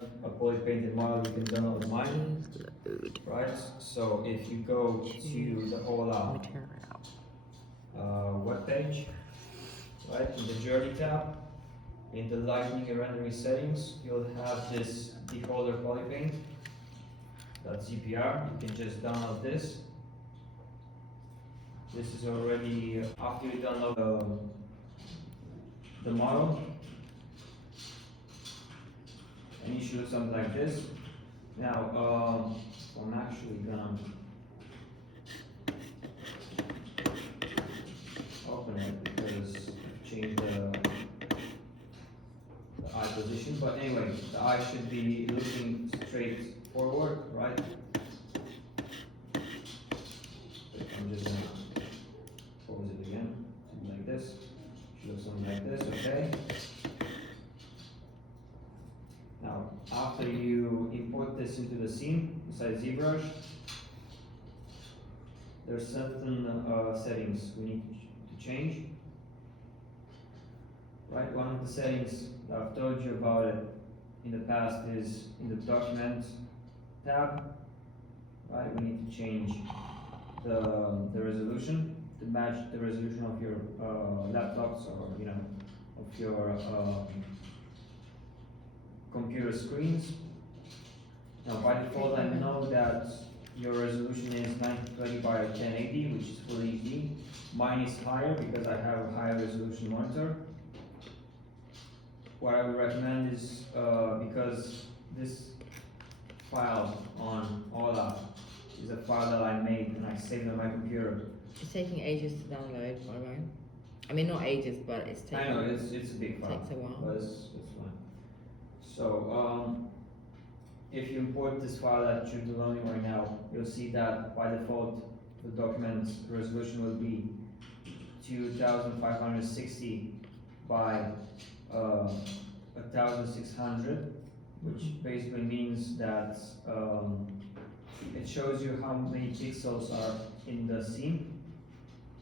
a poly painted model, you can download mine, right? So if you go to the Ola web page, right, in the Journey tab, in the Lighting and Rendering settings, you'll have this defaulter polypaint.zpr. You can just download this. This is already after you download the model, and you should look something like this. Now, I'm actually gonna open it because I've changed the eye position. But anyway, the eye should be looking straight forward, right? I'm just gonna pose it again, something like this. Should look something like this, okay? Now, after you import this into the scene inside ZBrush, there's certain settings we need to change. Right, one of the settings that I've told you about it in the past is in the Document tab. Right, we need to change the resolution to match the resolution of your laptops or of your computer screens. Now by default I know that your resolution is 1920 by 1080, which is full HD. Mine is higher because I have a higher resolution monitor. What I would recommend is, because this file on Ola is a file that I made and I saved on my computer. It's taking ages to download, by the way. I mean, not ages, but it's taking. I know it's a big file. Takes a while. But it's fine. So if you import this file that you're downloading right now, you'll see that by default the document resolution will be 2560 by 1600, which basically means that it shows you how many pixels are in the scene.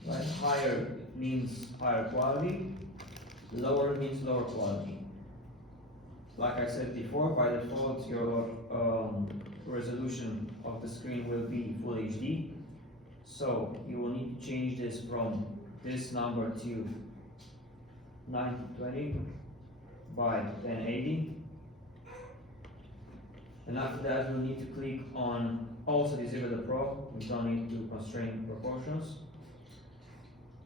Right? Higher means higher quality, lower means lower quality. Like I said before, by default your resolution of the screen will be full HD. So you will need to change this from this number to 920 by 1080. And after that we'll need to click on also disable the Pro. We don't need to constrain proportions.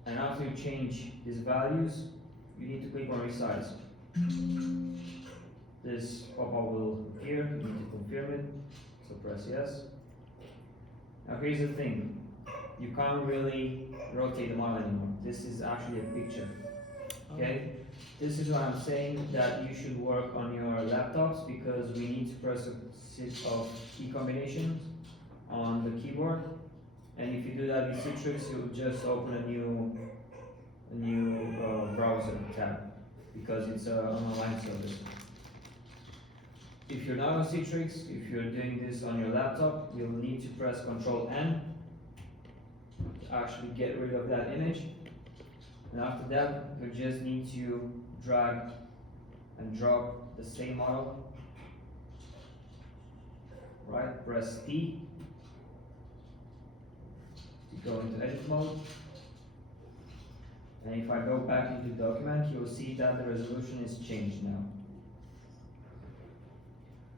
And after you change these values, you need to click on resize. This pop-up will appear, you need to confirm it, so press yes. Now here's the thing, you can't really rotate the model anymore. This is actually a picture, okay? This is why I'm saying that you should work on your laptops, because we need to press a set of key combinations on the keyboard. And if you do that with Citrix, you'll just open a new browser tab, because it's an online service. If you're not on Citrix, if you're doing this on your laptop, you'll need to press Ctrl-N to actually get rid of that image. And after that, you just need to drag and drop the same model. Right, press T to go into edit mode. And if I go back into document, you'll see that the resolution is changed now.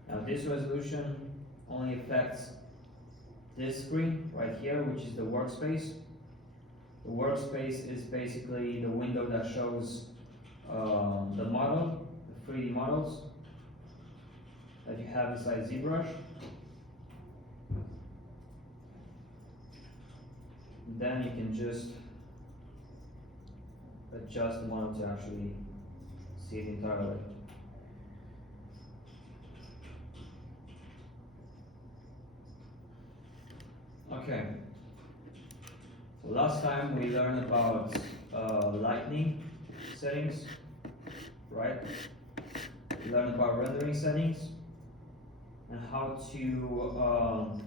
Now this resolution only affects this screen right here, which is the workspace. The workspace is basically the window that shows the model, the 3D models that you have inside ZBrush. Then you can just adjust the model to actually see it entirely. Okay, so last time we learned about lighting settings, right? We learned about rendering settings and how to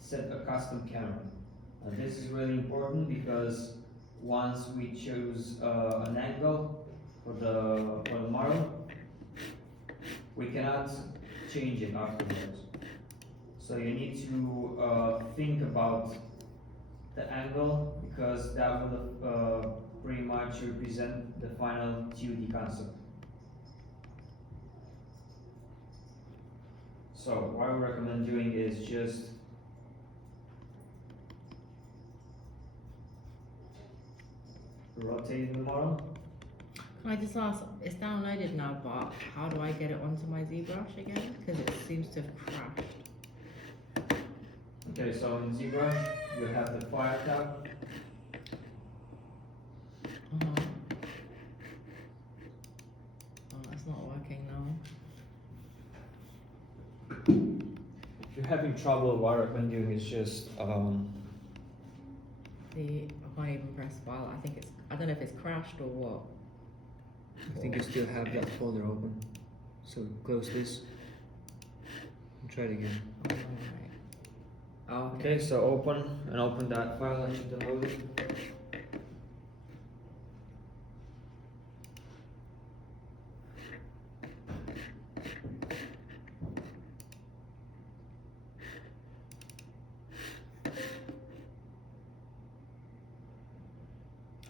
set a custom camera. And this is really important because once we choose an angle for the model, we cannot change it afterwards. So you need to think about the angle, because that will pretty much represent the final 2D concept. So what I would recommend doing is just rotating the model. Can I just ask, it's downloaded now, but how do I get it onto my ZBrush again? Because it seems to have crashed. Okay, so in ZBrush, you have the File tab. Oh, it's not working now. If you're having trouble, what I recommend doing is just I can't even press file. I don't know if it's crashed or what. I think you still have that folder open. So close this and try it again. Alright. Oh, okay. Okay, so open that file that you downloaded.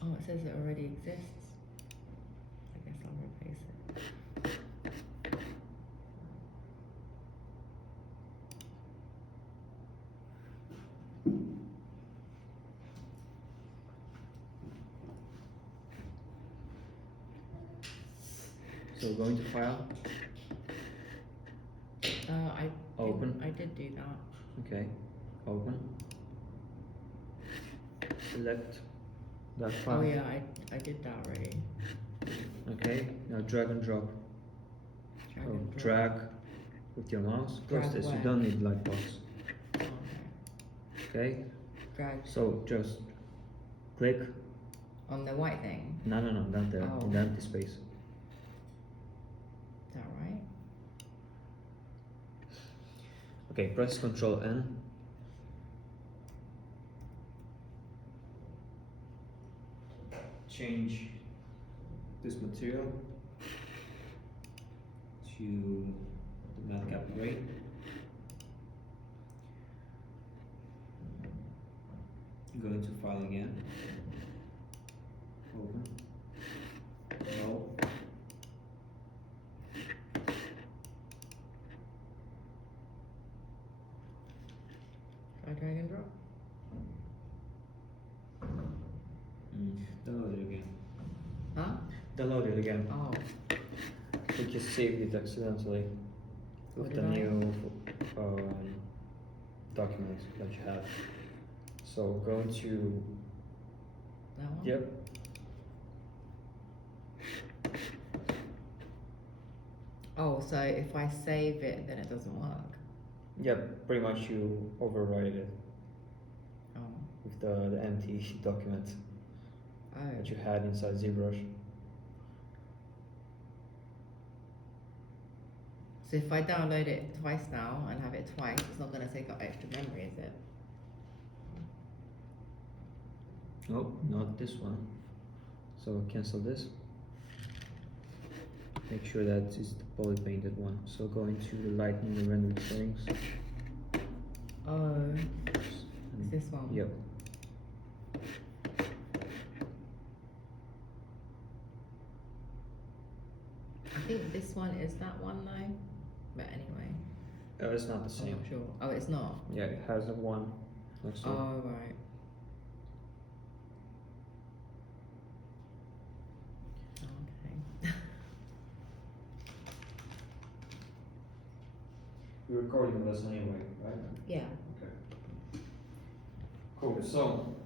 Oh, it says it already exists. I guess I'll replace it. So go into file, Open. I did do that. okay, open. Select that file. Oh yeah, I did that already. Okay, now drag and drop. Drag So and drop. drag with your mouse. Close Drag this, you where? don't need light box. Okay. Okay, Drag so just click. on the white thing. No, not there, Oh. in the empty space. Is that right? Okay, press Ctrl N. Change this material to the madcap gray. Go into file again. Open. No. Try drag and drop. Download it again. Huh? Download it again. Oh. We just saved it accidentally with What the did I? new document that you have. So go into, That one? yep, Oh, so if I save it, then it doesn't work. yep, pretty much you override it Oh. with the empty document Oh. that you had inside ZBrush. So if I download it twice now and have it twice, it's not going to take up extra memory, is it? Nope, not this one. So cancel this. Make sure that is the poly painted one. So go into the lighting and rendering settings. Oh. It's and- this one? Yep. I think this one is that one though. But anyway, It's not the I'm same. not sure. Oh, it's not? Yeah, it has a one next to it. Oh, right. Okay. You're recording this anyway, right? Yeah. Okay. Cool. So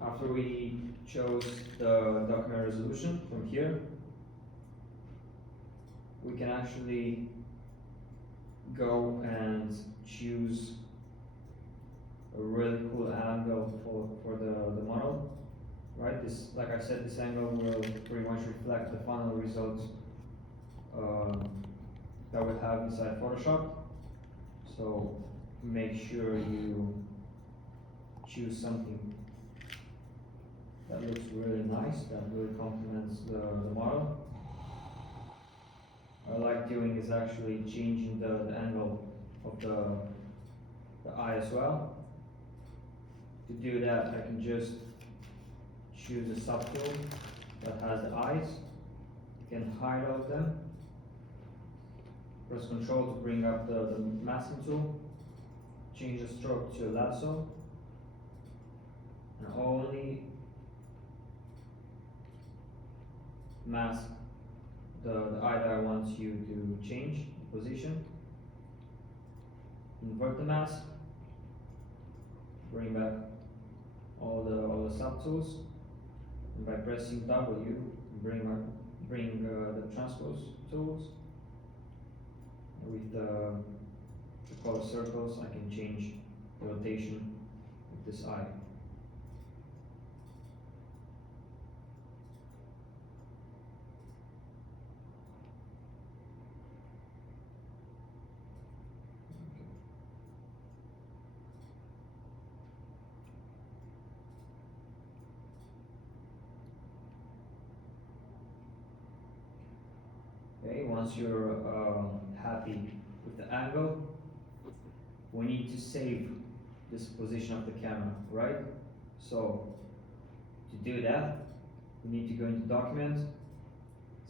after we chose the document resolution from here, we can actually go and choose a really cool angle for the model, right? This, like I said, this angle will pretty much reflect the final results that we have inside Photoshop. So make sure you choose something that looks really nice, that really complements the model. I I like doing is actually changing the angle of the eye as well. To do that, I can just choose a subtool that has the eyes. You can hide all of them. Press Ctrl to bring up the masking tool. Change the stroke to a lasso. And only mask the eye that I want you to change position. Invert the mask. Bring back all the subtools. And by pressing W, bring the transpose tools. With the color circles, I can change the rotation of this eye. Okay, once you're happy with the angle, we need to save this position of the camera, right? So, to do that, we need to go into Document,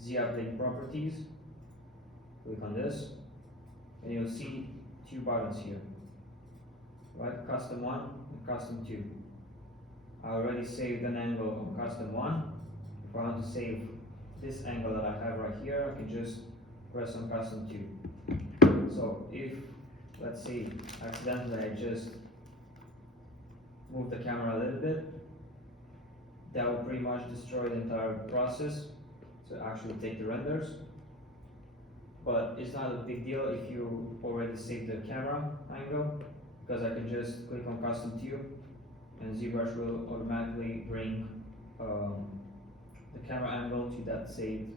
Z Update Properties, click on this, and you'll see two buttons here, right? Custom 1 and Custom 2. I already saved an angle on Custom 1. If I want to save this angle that I have right here, I can just press on Custom 2. So if, let's say, accidentally I just move the camera a little bit, that will pretty much destroy the entire process to actually take the renders. But it's not a big deal if you already saved the camera angle, because I can just click on Custom 2 and ZBrush will automatically bring the camera angle to that saved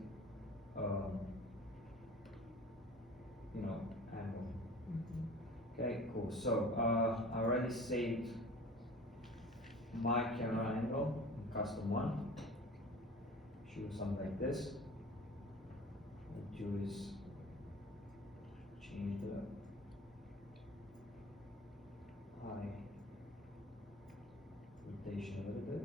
angle. Okay, cool. So I already saved my camera angle in Custom 1. Choose something like this. What I do is change the eye rotation a little bit.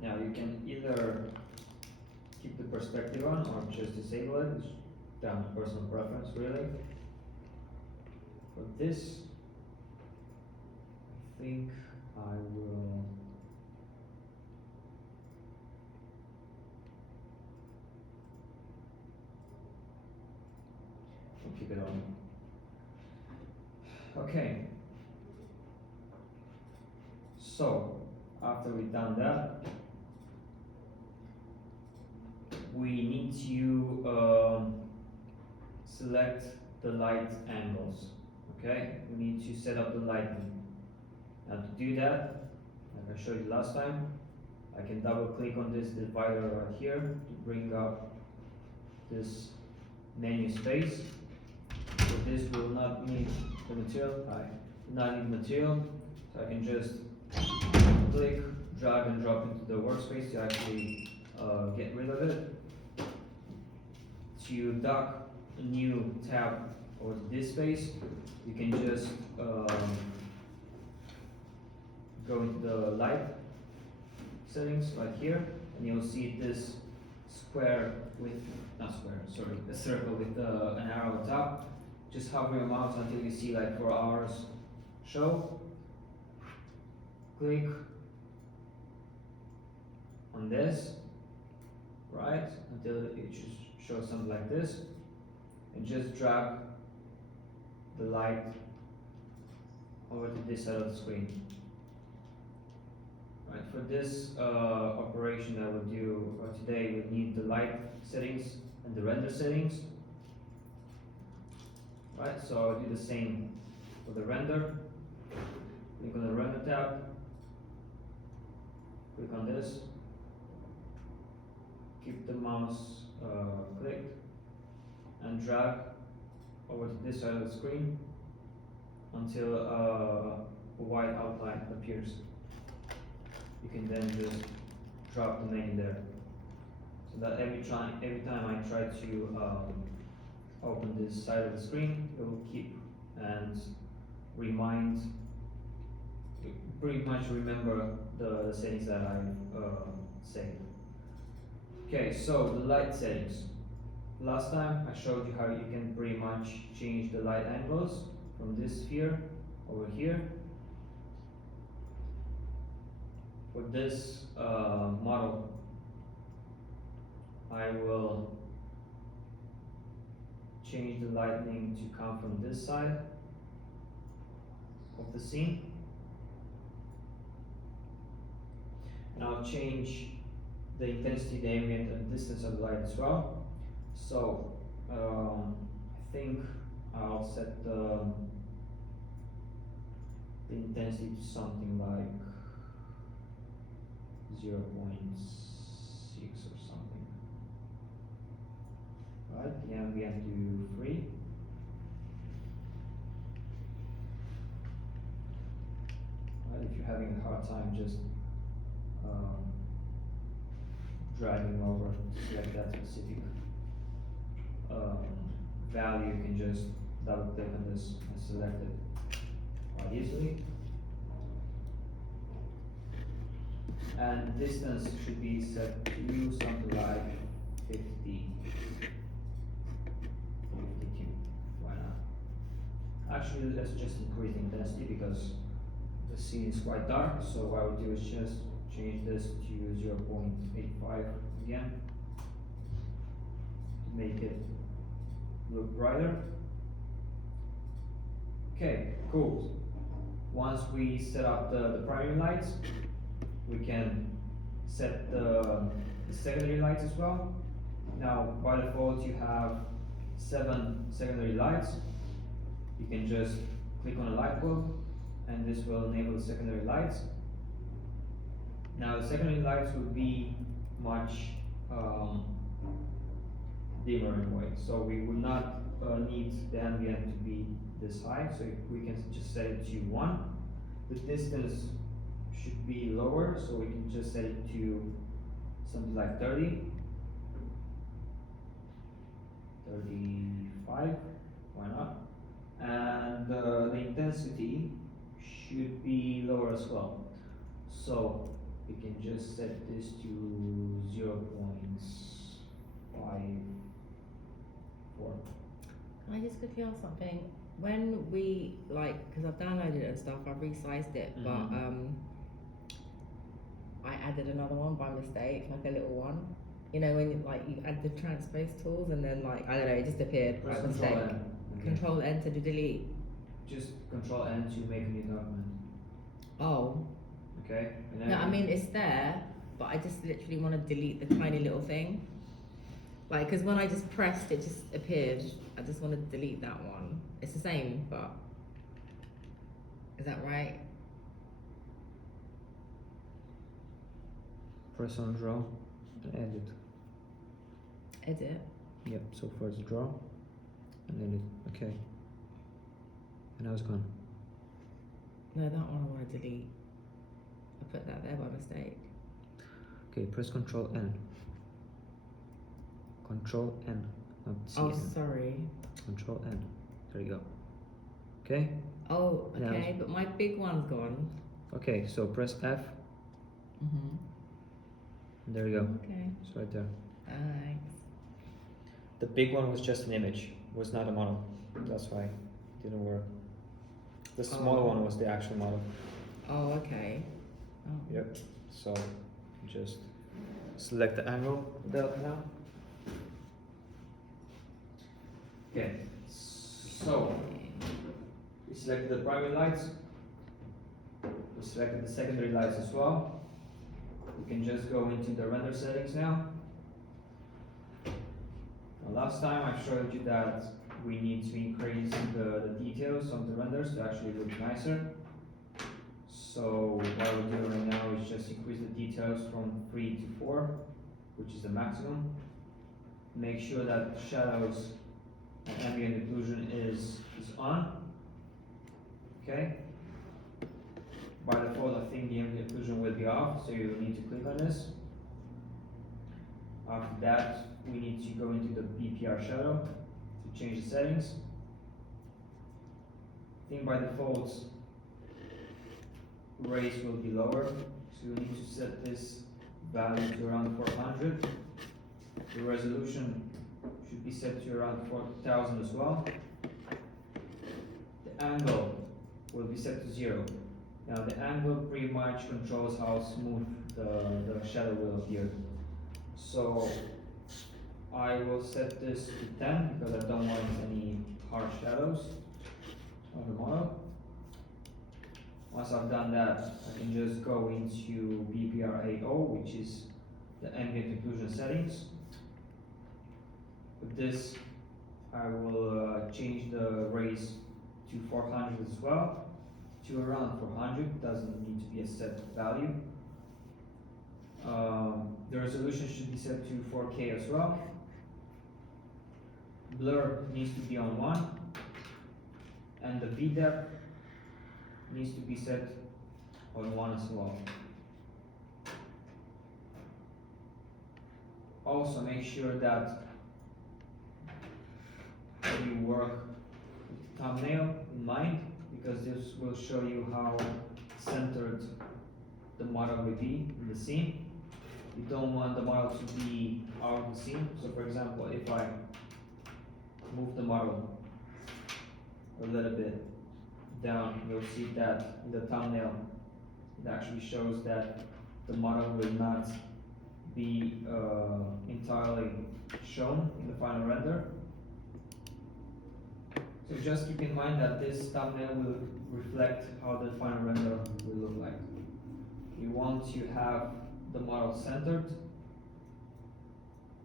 Now you can either keep the perspective on or just disable it. It's down to personal preference, really. For this, I think I will keep it on. Okay. So after we've done that, we need to select the light angles. Okay, we need to set up the lighting. Now to do that, like I showed you last time, I can double click on this divider right here to bring up this menu space. So this will not need the material, so I can just click, drag and drop into the workspace to actually get rid of it. To dock a new tab over to this space, you can just go into the light settings right here, and you'll see this square with, a circle with an arrow on top. Just hover your mouse until you see like 4 hours show. Click on this, right, until it shows something like this, and just drag the light over to this side of the screen. Right, for this operation that we'll do today, we need the light settings and the render settings. Right, so I'll do the same for the render. Click on the render tab, click on this, keep the mouse clicked, and drag over to this side of the screen until a white outline appears. You can then just drop the menu there. So that every time I try to open this side of the screen, it will keep and pretty much remember the settings that I've saved. Okay, so the light settings. Last time I showed you how you can pretty much change the light angles from this sphere over here. For this model, I will change the lightning to come from this side of the scene. And I'll change the intensity, the ambient, and distance of the light as well. So I think I'll set the intensity to something like 0.6 or something. Right, the ambient to 3. Right, if you're having a hard time just dragging over to select that specific value, you can just double click on this and select it quite easily. And distance should be set to something like 50, 52. Why not? Actually, let's just increase the intensity because the scene is quite dark. So what I would do is just change this to 0.85 again to make it look brighter. Okay, cool. Once we set up the primary lights, we can set the secondary lights as well. Now, by default, you have 7 secondary lights. You can just click on a light bulb, and this will enable the secondary lights. Now, the secondary lights will be much dimmer in a way, so we will not need the ambient to be this high, so we can just set it to 1. The distance should be lower, so we can just set it to something like 30, 35, why not? And the intensity should be lower as well, so we can just set this to 0.54. Can I just quickly ask something? When we because I've downloaded it and stuff, I've resized it, but I added another one by mistake, like a little one. You know when you add the transpose tools and then I don't know, it just appeared by mistake. Control N to delete. Just Control N to make a new document. Oh. Okay. And No, I mean it's there, but I just literally want to delete the tiny little thing. Because when I just pressed, it just appeared. I just want to delete that one. It's the same, but is that right? Press on draw and edit. Edit. Yep. So first draw and edit. Okay. And now it's gone. No, that one I want to delete. I put that there by mistake. Okay. Press Control N. Control N, not C. Oh, sorry. Control N. There you go. Okay. Oh, okay, but my big one's gone. Okay, so press F. Mhm. And there you go. Okay. It's right there. Thanks. The big one was just an image, was not a model. That's why it didn't work. The smaller one was the actual model. Oh, okay. Oh. Yep. So just select the angle delta now. Okay. So we selected the primary lights. We selected the secondary lights as well. We can just go into the render settings now. Last time I showed you that we need to increase the details of the renders to actually look nicer. So what we're doing right now is just increase the details from 3 to 4, which is the maximum. Make sure that shadows and ambient occlusion is on. Okay. By default, I think the ambient occlusion will be off, so you need to click on this. After that, we need to go into the BPR shadow to change the settings. I think by default, rays will be lower, so you need to set this value to around 400. The resolution should be set to around 4000 as well. The angle will be set to 0. Now the angle pretty much controls how smooth the shadow will appear. So I will set this to 10 because I don't want any harsh shadows on the model. Once I've done that, I can just go into BPR-AO, which is the ambient occlusion settings. With this, I will change the rays to 400 as well, to around 400, doesn't need to be a set value. The resolution should be set to 4K as well. Blur needs to be on 1, and the V-depth needs to be set on 1 as well. Also make sure that you work with the thumbnail in mind, because this will show you how centered the model will be in the scene. You don't want the model to be out of the scene. So for example, if I move the model a little bit down, you'll see that in the thumbnail it actually shows that the model will not be entirely shown in the final render. So just keep in mind that this thumbnail will reflect how the final render will look like. You want to have the model centered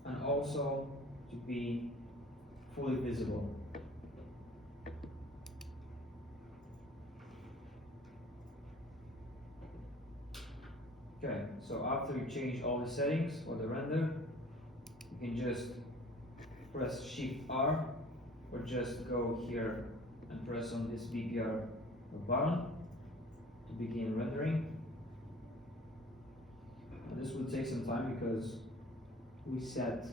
and also to be fully visible. Okay, so after you change all the settings for the render, you can just press Shift R or just go here and press on this BPR button to begin rendering. And this will take some time because we set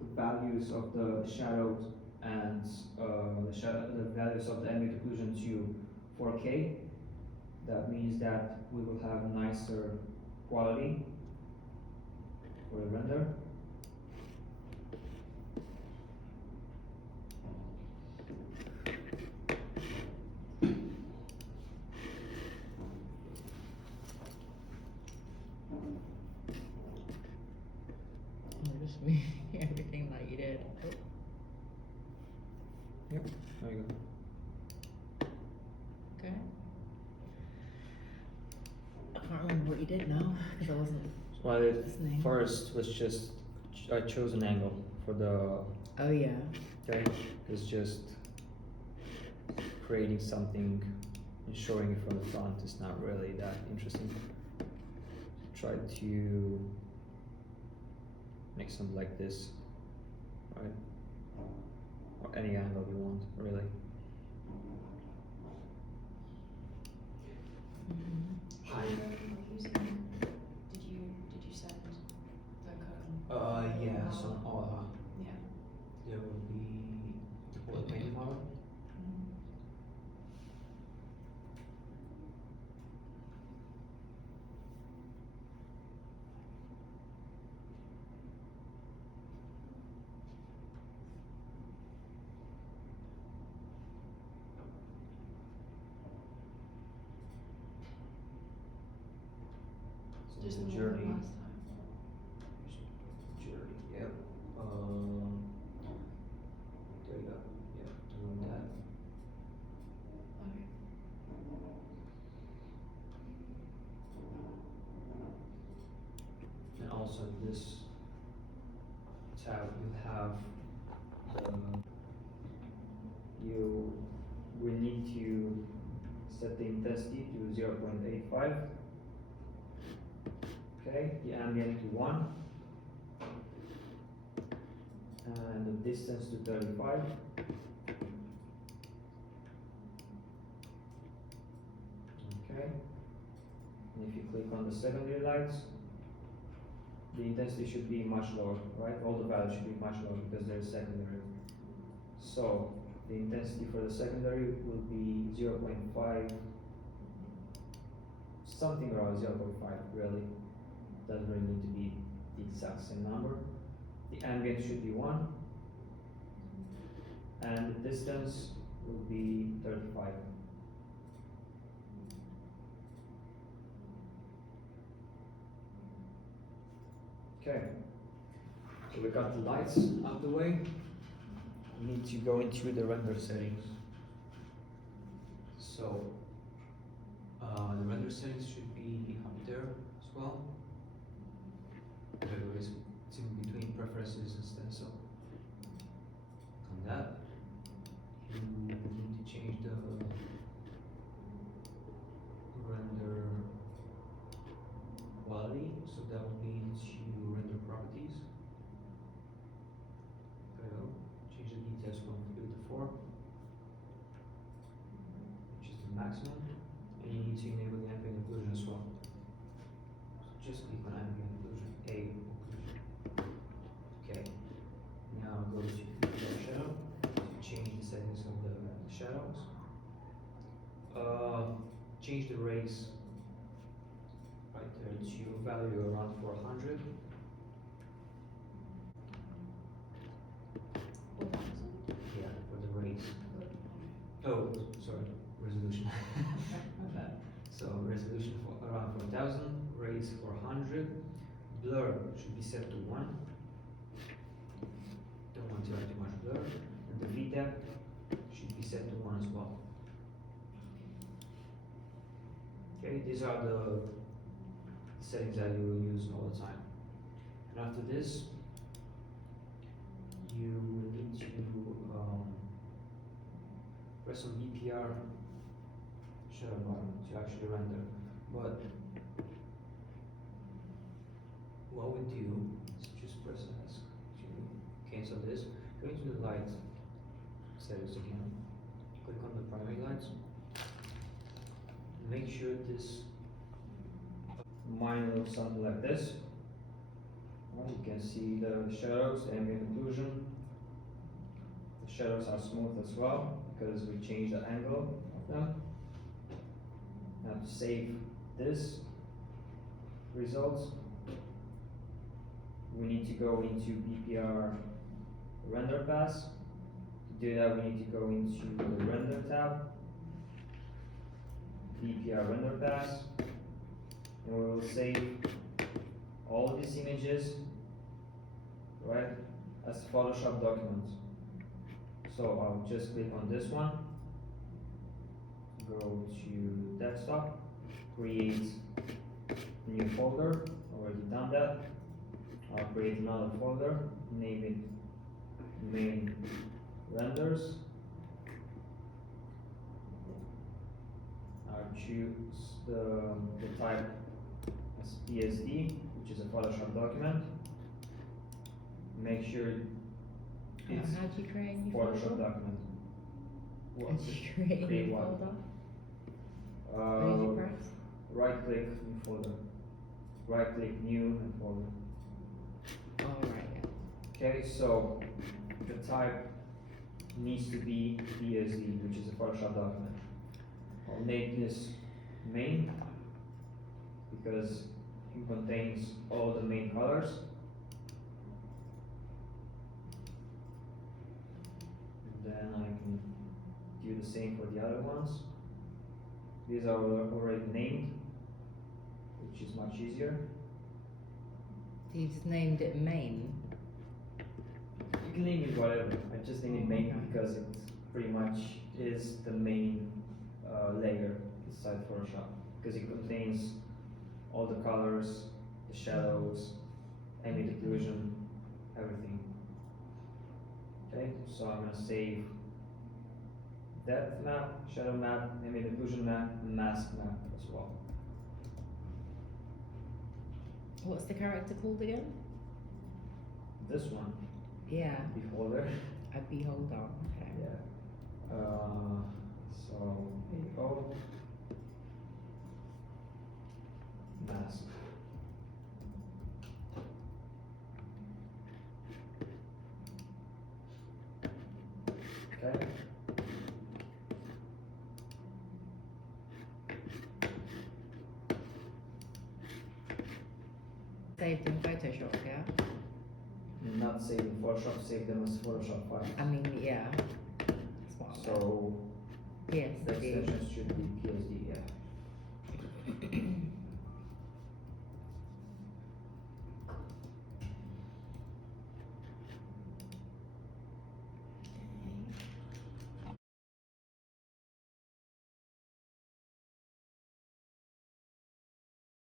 the values of the shadows and the values of the ambient occlusion to 4K. That means that we will have nicer quality for the render. I'm just moving everything that you did. Yep, there you go. Okay. I can't remember what you did now because I wasn't. So what I did listening. first was just I chose an angle for the. Oh yeah. Okay, it's just creating something and showing it from the front is not really that interesting. Try to make something like this, right? Or any angle you want, really. Are you using? Did you send the code? Yeah, so all Yeah. there will be the bullet painting model. So Just the the one journey. last time. Journey, yep. There you go. Yep, doing that. Okay. And also this tab you have you will need to set the intensity to 0.85. Okay, the ambient to 1 and the distance to 35. Okay, and if you click on the secondary lights, the intensity should be much lower, right? All the values should be much lower because they're secondary. So the intensity for the secondary will be 0.5, something around 0.5 really. Doesn't really need to be the exact same number. The ambient should be 1, and the distance will be 35. Okay, so we got the lights out of the way. We need to go into the render settings. So the render settings should be up there as well. Otherwise, it's in between preferences and stencil. On that, you need to change the render quality, so that will be to render properties. There we go. Change the details from 3 to 4, which is the maximum, and you need to enable the ambient occlusion as well. So just click on ambient occlusion, A occlusion. Okay. Now go to the shadow to change the settings of the shadows. Change the rays right there to a value around 400. 4,000? Yeah, for the rays. Oh, sorry, resolution. My bad. So resolution for around 4,000, rays 400. Blur should be set to 1. Don't want to have too much blur. And the VDAP should be set to 1 as well. Okay, these are the settings that you will use all the time. And after this, you will need to press on BPR shadow button to actually render. But what we do is just press S to cancel this. Go into the light settings again. Click on the primary lights. Make sure this mine looks something like this. Well, you can see the shadows, ambient occlusion. The shadows are smooth as well because we changed the angle of them. Now to save this results, we need to go into BPR render pass. To do that, we need to go into the render tab, BPR render pass, and we will save all these images, right, as Photoshop documents. So I'll just click on this one, go to desktop, create a new folder, already done that. I'll create another folder, name it main renders. I'll choose the type as PSD, which is a Photoshop document. Make sure it's How do you create a new Photoshop folder? document. How do you create a Create new what? folder? Where did you press? Right click, new folder. Right click, new and folder. Oh, right, yeah. Okay, so the type needs to be PSD, which is a Photoshop document. I'll make this main because it contains all the main colors. And then I can do the same for the other ones. These are already named, which is much easier. So you just named it main. You can name it whatever. I just named it main Okay. because it pretty much is the main layer inside Photoshop, because it contains all the colors, the shadows, ambient occlusion, everything. Okay, so I'm gonna save depth map, shadow map, ambient occlusion map, and mask map as well. What's the character called again? This one, Yeah, beholder. a beholder. Okay. Yeah. So here you go. Mask. Okay. Saved in Photoshop, yeah? Not save in Photoshop, save them as Photoshop files. I mean, yeah. That's what I meant. So Yes, the I do. extensions should be PSD, yeah.